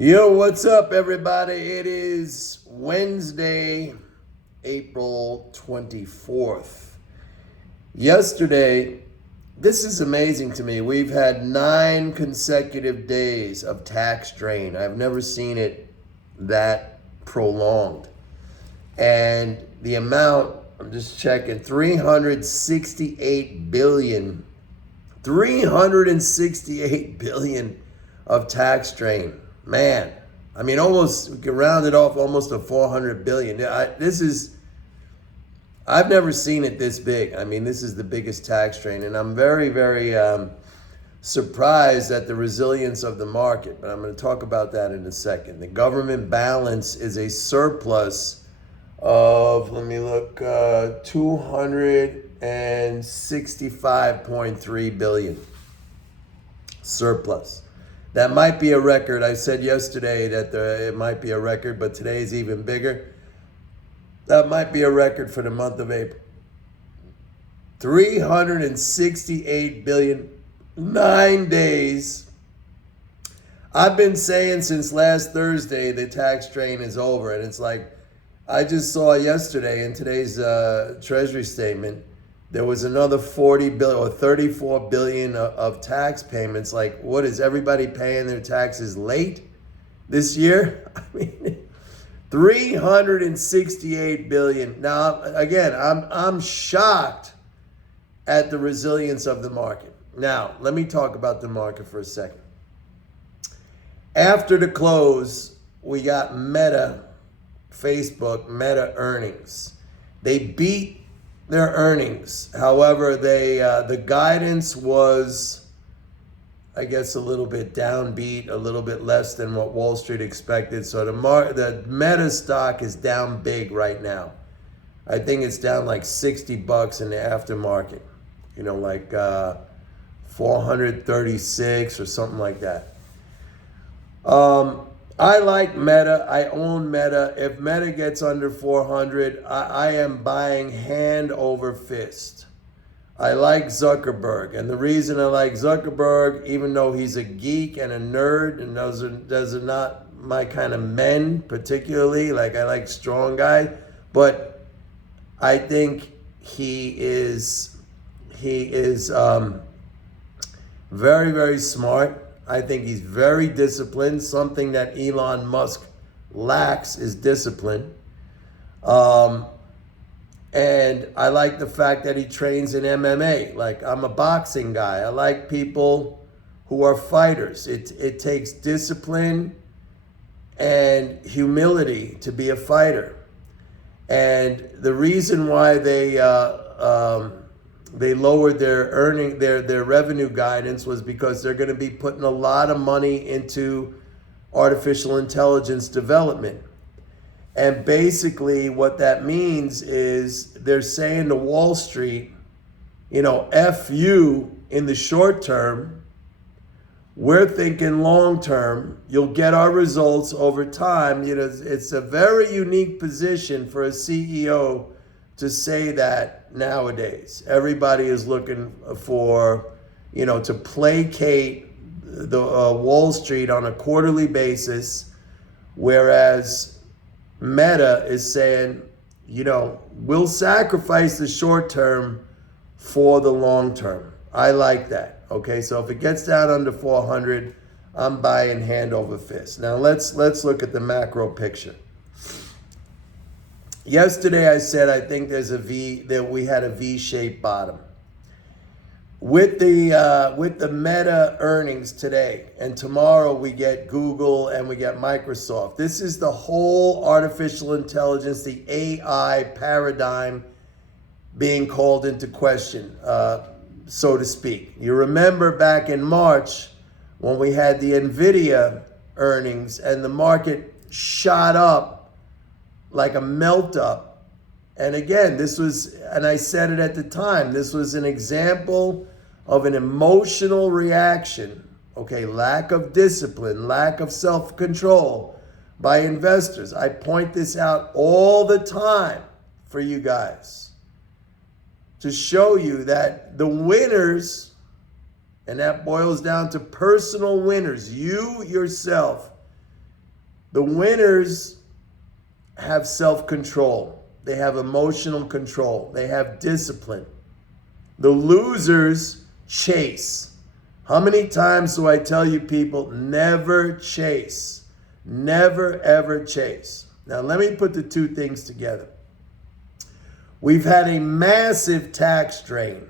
Yo, what's up, everybody? It is Wednesday, April 24th. Yesterday, this is amazing to me. We've had 9 consecutive days of tax drain. I've never seen it that prolonged. And the amount, I'm just checking, 368 billion. 368 billion of tax drain. Man, I mean, almost, we can round it off almost to 400 billion. I've never seen it this big. I mean, this is the biggest tax drain, and I'm very, very surprised at the resilience of the market. But I'm going to talk about that in a second. The government balance is a surplus of, let me look, 265.3 billion surplus. That might be a record. I said yesterday that it might be a record, but today is even bigger. That might be a record for the month of April. 368 billion, 9 days. I've been saying since last Thursday the tax drain is over, and it's like, I just saw yesterday in today's Treasury statement, there was another 40 billion or 34 billion of tax payments. Like, what, is everybody paying their taxes late this year? I mean, 368 billion. Now, again, I'm shocked at the resilience of the market. Now, let me talk about the market for a second. After the close, we got Facebook Meta earnings. They beat their earnings. However, the guidance was, I guess, a little bit downbeat, a little bit less than what Wall Street expected. So the Meta stock is down big right now. I think it's down like $60 in the aftermarket. You know, like 436 or something like that. I like Meta. I own Meta. If Meta gets under 400, I am buying hand over fist. I like Zuckerberg. And the reason I like Zuckerberg, even though he's a geek and a nerd, and those are not my kind of men particularly, like I like strong guys, but I think he is very, very smart. I think he's very disciplined. Something that Elon Musk lacks is discipline. And I like the fact that he trains in MMA. Like, I'm a boxing guy. I like people who are fighters. It takes discipline and humility to be a fighter. And the reason why they lowered their revenue guidance was because they're going to be putting a lot of money into artificial intelligence development. And basically what that means is they're saying to Wall Street, you know, F you in the short term. We're thinking long term. You'll get our results over time. You know, it's a very unique position for a CEO to say that nowadays. Everybody is looking for, you know, to placate the Wall Street on a quarterly basis, whereas Meta is saying, you know, we'll sacrifice the short term for the long term. I like that. Okay, so if it gets down under 400, I'm buying hand over fist. Now let's look at the macro picture. Yesterday I said I think that we had a V-shaped bottom. With the Meta earnings today, and tomorrow we get Google and we get Microsoft. This is the whole artificial intelligence, the AI paradigm being called into question, so to speak. You remember back in March when we had the Nvidia earnings and the market shot up like a melt up. And again, this was, and I said it at the time, this was an example of an emotional reaction, okay, lack of discipline, lack of self-control by investors. I point this out all the time for you guys to show you that the winners, and that boils down to personal winners, you yourself, The winners have self-control. They have emotional control. They have discipline. The losers chase. How many times do I tell you people, never chase? Never, ever chase. Now, let me put the two things together. We've had a massive tax drain.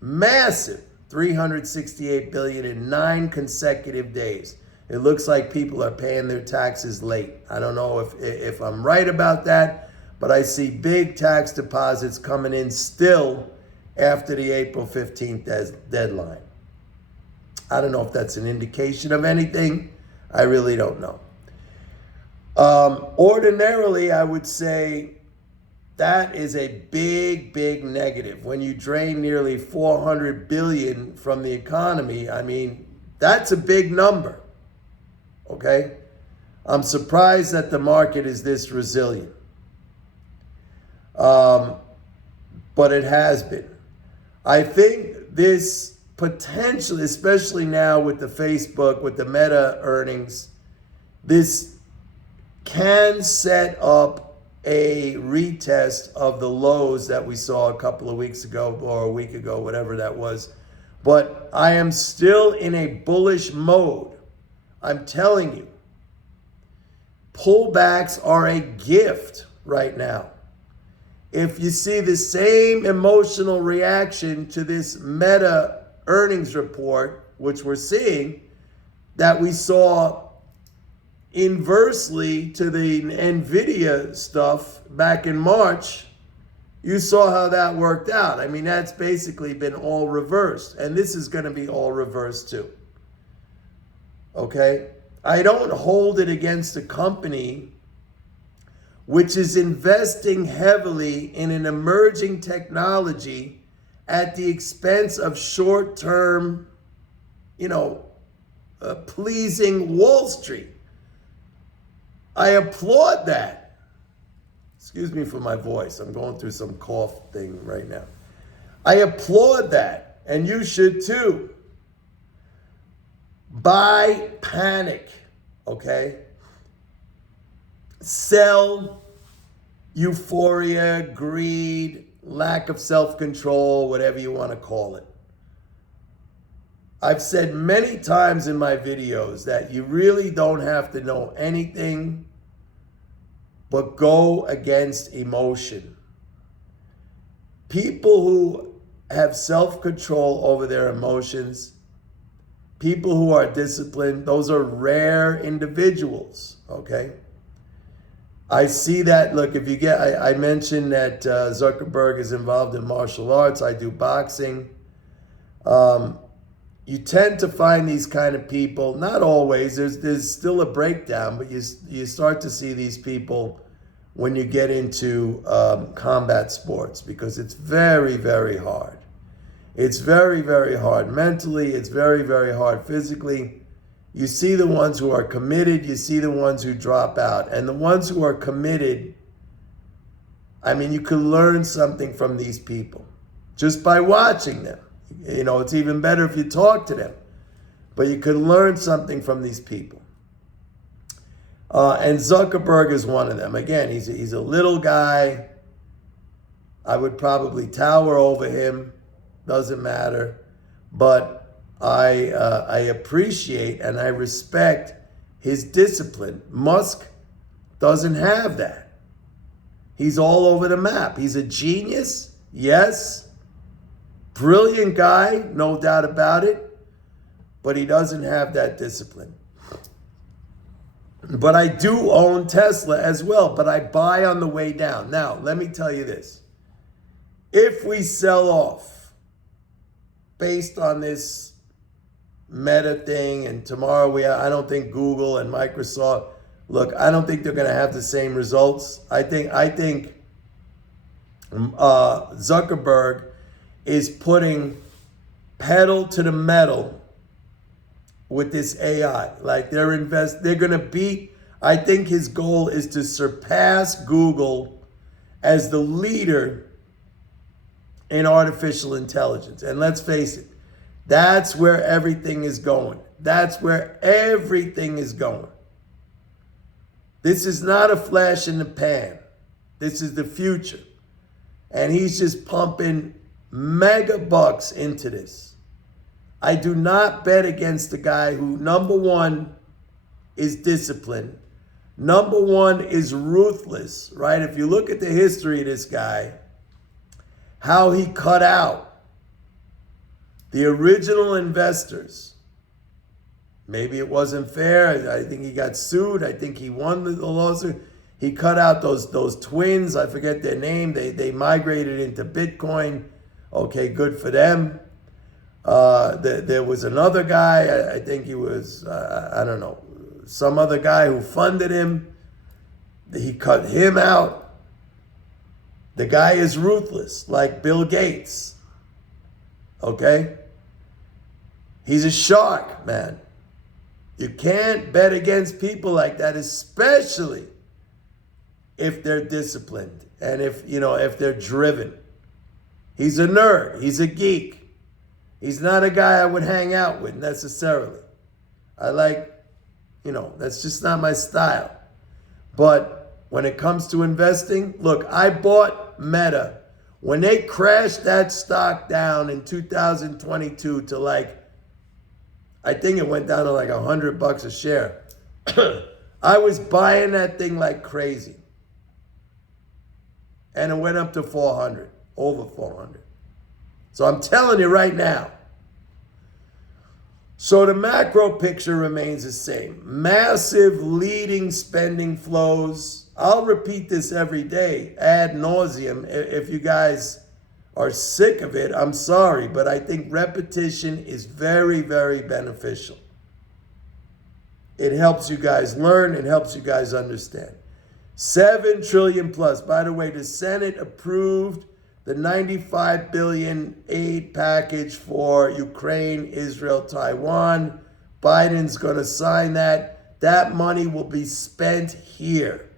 Massive. $368 billion in 9 consecutive days. It looks like people are paying their taxes late. I don't know if I'm right about that, but I see big tax deposits coming in still after the April 15th deadline. I don't know if that's an indication of anything. I really don't know. Ordinarily, I would say that is a big, big negative. When you drain nearly $400 billion from the economy, I mean, that's a big number. Okay? I'm surprised that the market is this resilient. But it has been. I think this potentially, especially now with the Facebook, with the Meta earnings, this can set up a retest of the lows that we saw a couple of weeks ago or a week ago, whatever that was. But I am still in a bullish mode. I'm telling you, pullbacks are a gift right now. If you see the same emotional reaction to this Meta earnings report, which we're seeing, that we saw inversely to the NVIDIA stuff back in March, you saw how that worked out. I mean, that's basically been all reversed. And this is going to be all reversed too. Okay? I don't hold it against a company which is investing heavily in an emerging technology at the expense of short-term, pleasing Wall Street. I applaud that. Excuse me for my voice. I'm going through some cough thing right now. I applaud that, and you should too. Buy panic, okay? Sell euphoria, greed, lack of self-control, whatever you want to call it. I've said many times in my videos that you really don't have to know anything but go against emotion. People who have self-control over their emotions, people who are disciplined, those are rare individuals, okay? I see that. Look, if you get, I mentioned that Zuckerberg is involved in martial arts. I do boxing. You tend to find these kind of people, not always, there's still a breakdown, but you start to see these people when you get into combat sports, because it's very, very hard. It's very, very hard mentally. It's very, very hard physically. You see the ones who are committed. You see the ones who drop out. And the ones who are committed, I mean, you can learn something from these people just by watching them. It's even better if you talk to them. But you can learn something from these people. And Zuckerberg is one of them. Again, he's a little guy. I would probably tower over him. Doesn't matter. But I appreciate and I respect his discipline. Musk doesn't have that. He's all over the map. He's a genius, yes. Brilliant guy, no doubt about it. But he doesn't have that discipline. But I do own Tesla as well, but I buy on the way down. Now, let me tell you this. If we sell off based on this Meta thing, and tomorrow I don't think Google and Microsoft, look, I don't think they're going to have the same results. I think Zuckerberg is putting pedal to the metal with this AI. Like they're going to beat, I think his goal is to surpass Google as the leader in artificial intelligence. And let's face it, that's where everything is going. That's where everything is going. This is not a flash in the pan. This is the future. And he's just pumping mega bucks into this. I do not bet against the guy who, number one, is disciplined. Number one is ruthless, right? If you look at the history of this guy, how he cut out the original investors. Maybe it wasn't fair. I think he got sued. I think he won the lawsuit. He cut out those twins. I forget their name. They migrated into Bitcoin. Okay, good for them. There was another guy. I think he was, I don't know, some other guy who funded him. He cut him out. The guy is ruthless, like Bill Gates. Okay? He's a shark, man. You can't bet against people like that, especially if they're disciplined and if they're driven. He's a nerd. He's a geek. He's not a guy I would hang out with necessarily. I like, that's just not my style. But when it comes to investing, look, I bought Meta. When they crashed that stock down in 2022 to I think it went down to like $100 a share. I was buying that thing like crazy. And it went up to 400, over 400. So I'm telling you right now. So the macro picture remains the same. Massive leading spending flows. I'll repeat this every day, ad nauseum. If you guys are sick of it, I'm sorry, but I think repetition is very, very beneficial. It helps you guys learn. It helps you guys understand. 7 trillion plus. By the way, the Senate approved the $95 billion aid package for Ukraine, Israel, Taiwan. Biden's going to sign that. That money will be spent here.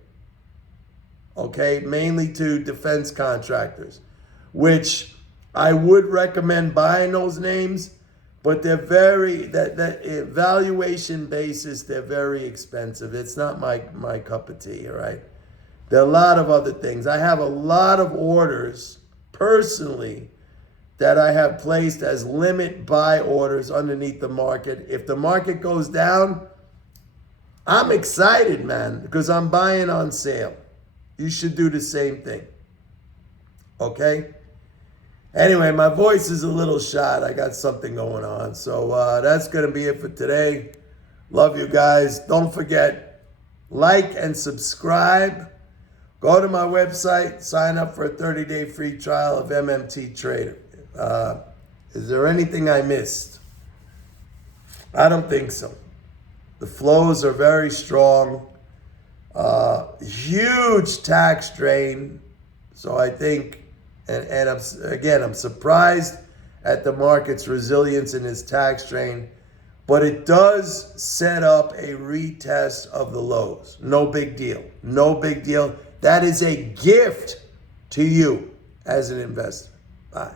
Okay, mainly to defense contractors, which I would recommend buying those names, but they're that valuation basis, they're very expensive. It's not my cup of tea, all right? There are a lot of other things. I have a lot of orders personally that I have placed as limit buy orders underneath the market. If the market goes down, I'm excited, man, because I'm buying on sale. You should do the same thing. Okay? Anyway, my voice is a little shot. I got something going on. So that's going to be it for today. Love you guys. Don't forget, like and subscribe. Go to my website. Sign up for a 30-day free trial of MMT Trader. Is there anything I missed? I don't think so. The flows are very strong. Huge tax drain. So I think, and I'm surprised at the market's resilience in its tax drain, but it does set up a retest of the lows. No big deal. No big deal. That is a gift to you as an investor. Bye.